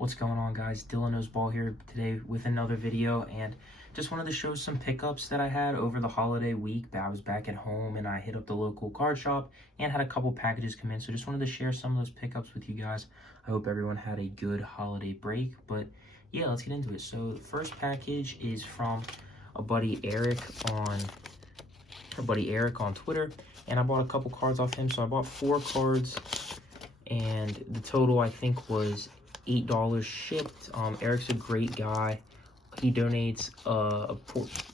What's going on, guys? Dylanknowsball here today with another video, and just wanted to show some pickups that I had over the holiday week. I was back at home and I hit up the local card shop and had a couple packages come in, so just wanted to share some of those pickups with you guys. I hope everyone had a good holiday break, but yeah, let's get into it. So the first package is from a buddy Eric on Twitter, and I bought a couple cards off him. So I bought 4 cards, and the total I think was $8 shipped. Eric's a great guy. He donates a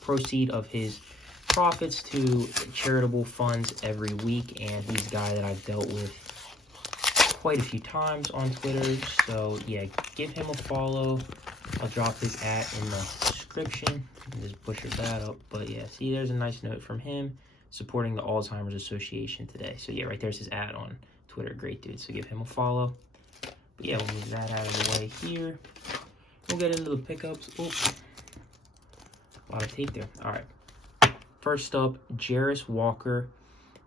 proceed of his profits to charitable funds every week, and he's a guy that I've dealt with quite a few times on Twitter. So yeah, give him a follow. I'll drop his @ in the description and just butcher that up. But yeah, see, there's a nice note from him supporting the Alzheimer's Association today. So yeah, right there's his @ on Twitter. Great dude. So give him a follow. But yeah, we'll move that out of the way here. We'll get into the pickups. Oh, a lot of tape there. All right. First up, Jarris Walker,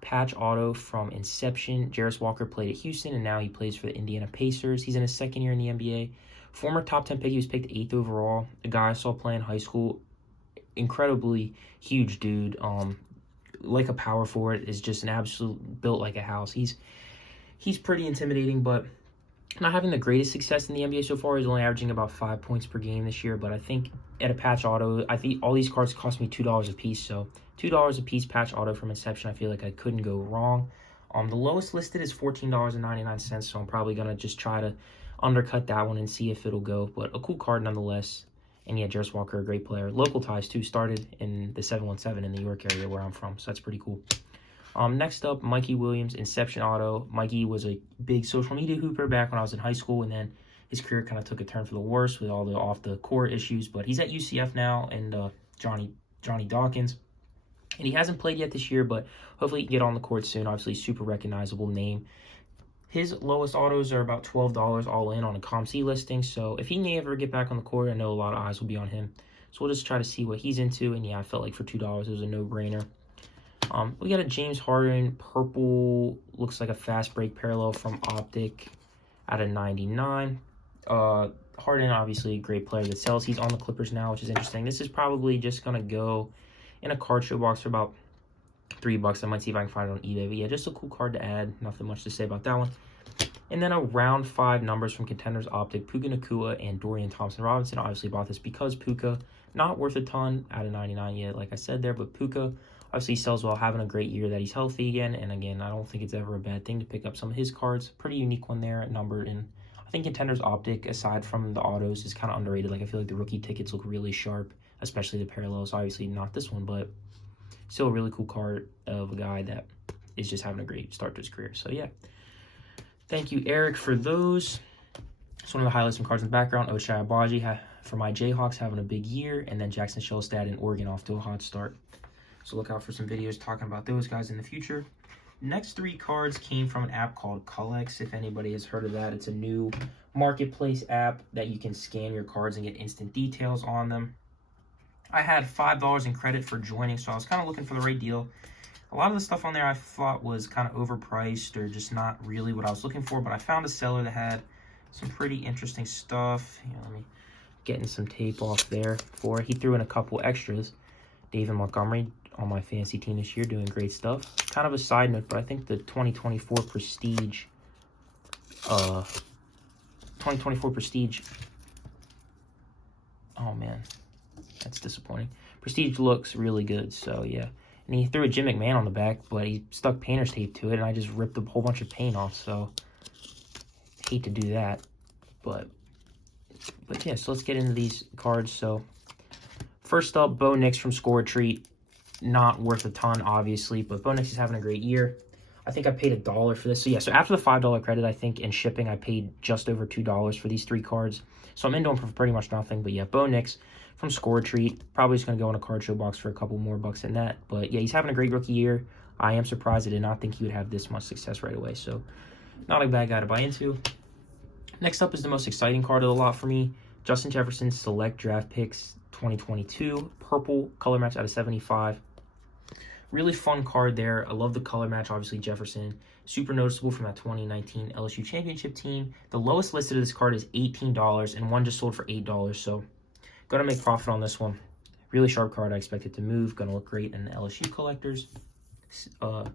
patch auto from Inception. Jarris Walker played at Houston, and now he plays for the Indiana Pacers. He's in his 2nd year in the NBA. Former top 10 pick. He was picked 8th overall. A guy I saw play in high school. Incredibly huge dude. Like a power forward. Is just an absolute built like a house. He's pretty intimidating, but not having the greatest success in the NBA so far. He's only averaging about 5 points per game this year, but I think at a patch auto, I think all these cards cost me $2 a piece, so $2 a piece patch auto from Inception. I feel like I couldn't go wrong. The lowest listed is $14.99, so I'm probably gonna just try to undercut that one and see if it'll go, but a cool card nonetheless. And yeah, Jarris Walker, a great player. Local ties too, started in the 717 in the New York area where I'm from, so that's pretty cool. Next up, Mikey Williams, Inception Auto. Mikey was a big social media hooper back when I was in high school, and then his career kind of took a turn for the worse with all the off-the-court issues. But he's at UCF now, and Johnny Dawkins. And he hasn't played yet this year, but hopefully he can get on the court soon. Obviously, super recognizable name. His lowest autos are about $12 all in on a ComC listing. So if he can ever get back on the court, I know a lot of eyes will be on him. So we'll just try to see what he's into. And yeah, I felt like for $2, it was a no-brainer. We got a James Harden purple, looks like a fast break parallel from Optic at a 99. Harden, obviously a great player that sells. He's on the Clippers now, which is interesting. This is probably just going to go in a card show box for about $3. I might see if I can find it on eBay. But yeah, just a cool card to add. Nothing much to say about that one. And then a round 5 numbers from Contenders Optic, Puka Nacua and Dorian Thompson-Robinson. Obviously bought this because Puka, not worth a ton out of 99 yet, like I said there, but Puka obviously sells well, having a great year that he's healthy again. And again, I don't think it's ever a bad thing to pick up some of his cards. Pretty unique one there, numbered. And I think Contenders Optic, aside from the autos, is kind of underrated. Like, I feel like the rookie tickets look really sharp, especially the parallels. Obviously not this one, but still a really cool card of a guy that is just having a great start to his career. So yeah, thank you, Eric, for those. Just one of the highlights from cards in the background. Ochai Agbaji for my Jayhawks having a big year, and then Jackson Shellstad in Oregon off to a hot start. So look out for some videos talking about those guys in the future. Next 3 cards came from an app called Cullex. If anybody has heard of that, it's a new marketplace app that you can scan your cards and get instant details on them. I had $5 in credit for joining, so I was kind of looking for the right deal. A lot of the stuff on there I thought was kind of overpriced or just not really what I was looking for, but I found a seller that had some pretty interesting stuff. Let me get in some tape off there for it. He threw in a couple extras. David Montgomery on my fantasy team this year, doing great stuff. Kind of a side note, but I think the 2024 Prestige, oh man, that's disappointing. Prestige looks really good, so yeah. And he threw a Jim McMahon on the back, but he stuck painter's tape to it, and I just ripped a whole bunch of paint off, so hate to do that. But yeah, so let's get into these cards. So first up, Bo Nix from Score Treat. Not worth a ton, obviously, but Bo Nix is having a great year. I think I paid $1 for this. So yeah, so after the $5 credit, I think in shipping, I paid just over $2 for these 3 cards. So I'm into them for pretty much nothing. But yeah, Bo Nix from Score Treat. Probably just going to go in a card show box for a couple more bucks than that. But yeah, he's having a great rookie year. I am surprised. I did not think he would have this much success right away. So not a bad guy to buy into. Next up is the most exciting card of the lot for me. Justin Jefferson Select Draft Picks 2022. Purple color match out of 75. Really fun card there. I love the color match, obviously Jefferson. Super noticeable from that 2019 LSU championship team. The lowest listed of this card is $18, and one just sold for $8. So, gonna make profit on this one. Really sharp card. I expect it to move. Gonna look great in the LSU collectors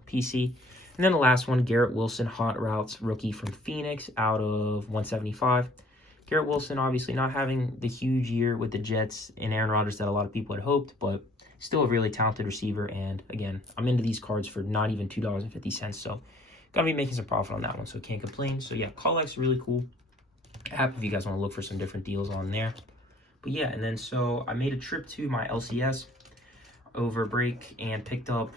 PC. And then the last one, Garrett Wilson, Hot Routes rookie from Phoenix out of 175. Garrett Wilson obviously not having the huge year with the Jets and Aaron Rodgers that a lot of people had hoped, but still a really talented receiver. And again, I'm into these cards for not even $2.50, so gonna be making some profit on that one, so can't complain. So yeah, Collect's really cool app if you guys want to look for some different deals on there. But yeah, and then so I made a trip to my LCS over break and picked up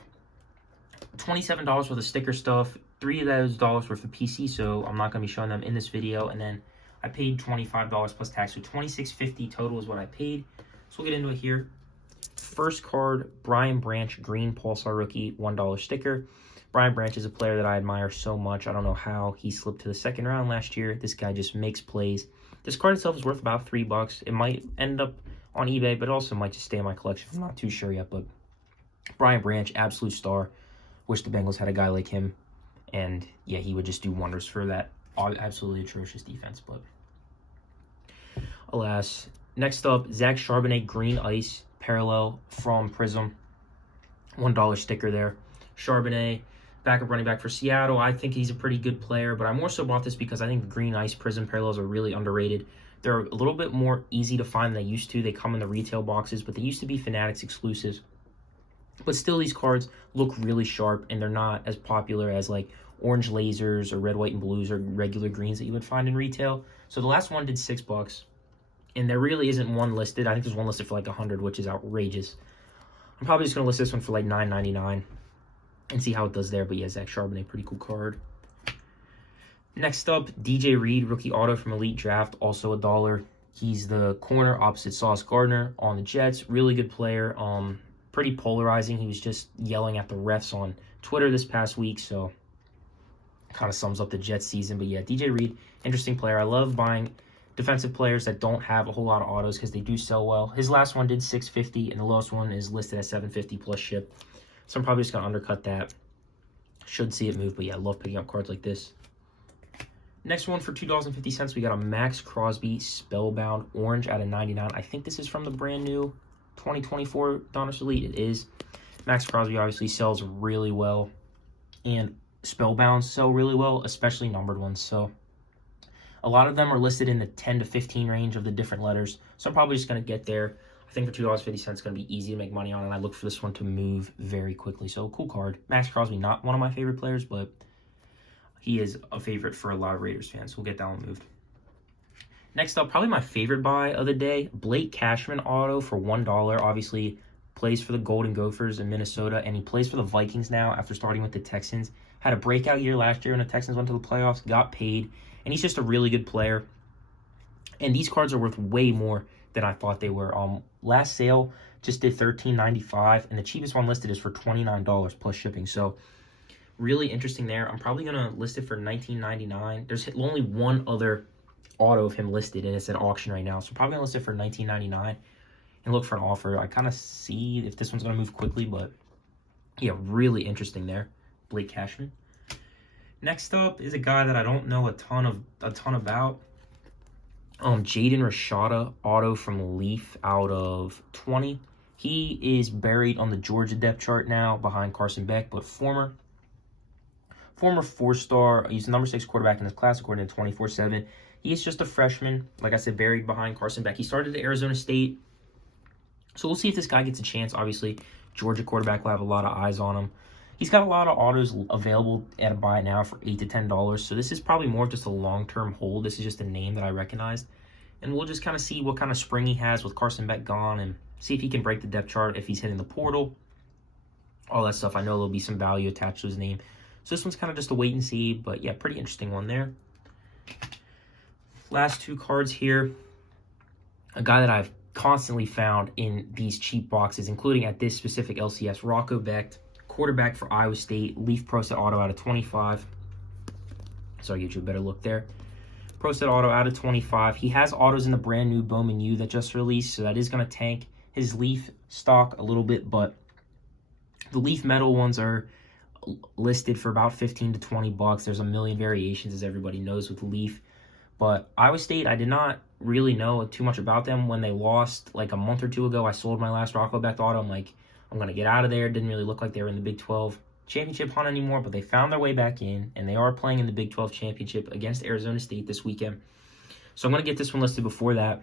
$27 worth of sticker stuff. $3 of those dollars worth of PC, so I'm not going to be showing them in this video. And then I paid $25 plus tax, so $26.50 total is what I paid. So we'll get into it here. First card, Brian Branch, green Pulsar rookie, $1 sticker. Brian Branch is a player that I admire so much. I don't know how he slipped to the second round last year. This guy just makes plays. This card itself is worth about $3. It might end up on eBay, but it also might just stay in my collection. I'm not too sure yet, but Brian Branch, absolute star. Wish the Bengals had a guy like him. And yeah, he would just do wonders for that absolutely atrocious defense. But alas. Next up, Zach Charbonnet, green ice parallel from Prism. $1 sticker there. Charbonnet, backup running back for Seattle. I think he's a pretty good player, but I more so bought this because I think the green ice Prism parallels are really underrated. They're a little bit more easy to find than they used to. They come in the retail boxes, but they used to be Fanatics exclusives. But still, these cards look really sharp, and they're not as popular as like orange lasers or red, white, and blues or regular greens that you would find in retail. So the last one did $6, and there really isn't one listed. I think there's one listed for like 100, which is outrageous. I'm probably just gonna list this one for like $9.99 and see how it does there. But yeah, Zach Charbonnet, pretty cool card. Next up, DJ Reed, rookie auto from Elite Draft, also $1. He's the corner opposite Sauce Gardner on the Jets. Really good player. Pretty polarizing. He was just yelling at the refs on Twitter this past week, so kind of sums up the Jets season. But yeah, DJ Reed, interesting player. I love buying defensive players that don't have a whole lot of autos because they do sell well. His last one did $650, and the lowest one is listed at $750 plus ship. So I'm probably just going to undercut that. Should see it move, but yeah, I love picking up cards like this. Next one for $2.50, we got a Max Crosby Spellbound Orange out of 99. I think this is from the brand new 2024 Donruss Elite. It is. Max Crosby obviously sells really well, and Spellbound sell really well, especially numbered ones. So a lot of them are listed in the 10 to 15 range of the different letters. So I'm probably just going to get there. I think for $2.50, it's going to be easy to make money on, and I look for this one to move very quickly. So cool card. Max Crosby, not one of my favorite players, but he is a favorite for a lot of Raiders fans. We'll get that one moved. Next up, probably my favorite buy of the day, Blake Cashman auto for $1. Obviously, plays for the Golden Gophers in Minnesota, and he plays for the Vikings now after starting with the Texans. Had a breakout year last year when the Texans went to the playoffs, got paid, and he's just a really good player. And these cards are worth way more than I thought they were. Last sale just did $13.95, and the cheapest one listed is for $29 plus shipping. So really interesting there. I'm probably gonna list it for $19.99. There's only one other auto of him listed, and it's at auction right now, so probably gonna list it for $19.99 and look for an offer. I kind of see if this one's gonna move quickly, but yeah, really interesting there. Blake Cashman. Next up is a guy that I don't know a ton about. Jaden Rashada auto from Leaf out of 20. He is buried on the Georgia depth chart now behind Carson Beck, but former 4-star. He's the number 6 quarterback in his class according to 24/7. He's just a freshman, like I said, buried behind Carson Beck. He started at Arizona State, so we'll see if this guy gets a chance. Obviously, Georgia quarterback will have a lot of eyes on him. He's got a lot of autos available at a buy now for $8 to $10, so this is probably more of just a long-term hold. This is just a name that I recognized, and we'll just kind of see what kind of spring he has with Carson Beck gone and see if he can break the depth chart, if he's hitting the portal, all that stuff. I know there'll be some value attached to his name, so this one's kind of just a wait and see, but yeah, pretty interesting one there. Last two cards here, a guy that I've constantly found in these cheap boxes, including at this specific LCS, Rocco Becht, quarterback for Iowa State, Leaf Pro Set Auto out of 25. So I'll get you a better look there. Pro Set Auto out of 25. He has autos in the brand new Bowman U that just released, so that is going to tank his Leaf stock a little bit, but The Leaf Metal ones are listed for about 15 to 20 bucks. There's a million variations, as everybody knows, with Leaf. But Iowa State, I did not really know too much about them when they lost like a month or two ago. I sold my last Rocco Beck auto. I'm like, I'm going to get out of there. Didn't really look like they were in the Big 12 championship hunt anymore, but they found their way back in, and they are playing in the Big 12 championship against Arizona State this weekend. So I'm going to get this one listed before that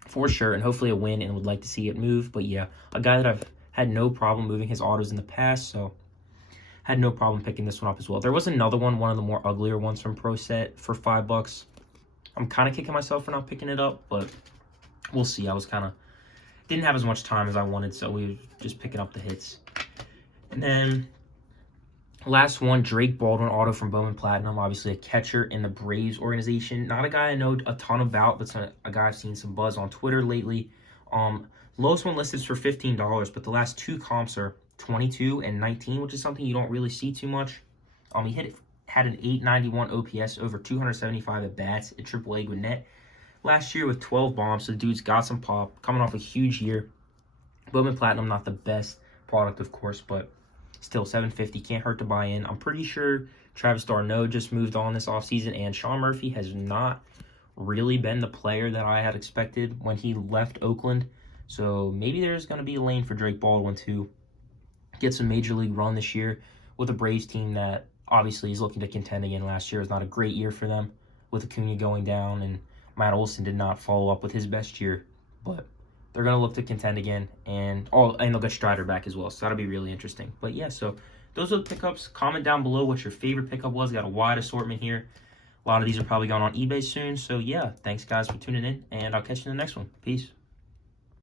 for sure, and hopefully a win, and would like to see it move. But yeah, a guy that I've had no problem moving his autos in the past, so had no problem picking this one up as well. There was another one of the more uglier ones from Pro Set for $5. I'm kind of kicking myself for not picking it up, but we'll see. I was didn't have as much time as I wanted, so we were just picking up the hits. And then last one, Drake Baldwin auto from Bowman Platinum, obviously a catcher in the Braves organization. Not a guy I know a ton about, but a guy I've seen some buzz on Twitter lately. Lowest one listed is for $15, but the last two comps are 22 and 19, which is something you don't really see too much. He had an 891 OPS, over 275 at bats at AAA Gwinnett last year with 12 bombs. So the dude's got some pop, coming off a huge year. Bowman Platinum, not the best product, of course, but still $750, can't hurt to buy in. I'm pretty sure Travis d'Arnaud just moved on this offseason, and Sean Murphy has not really been the player that I had expected when he left Oakland. So maybe there's going to be a lane for Drake Baldwin to get some major league run this year with a Braves team that obviously is looking to contend again. Last year was not a great year for them with Acuna going down, and Matt Olson did not follow up with his best year. But they're going to look to contend again, and they'll get Strider back as well, so that'll be really interesting. But yeah, so those are the pickups. Comment down below what your favorite pickup was. Got a wide assortment here. A lot of these are probably going on eBay soon. So yeah, thanks guys for tuning in, and I'll catch you in the next one. Peace.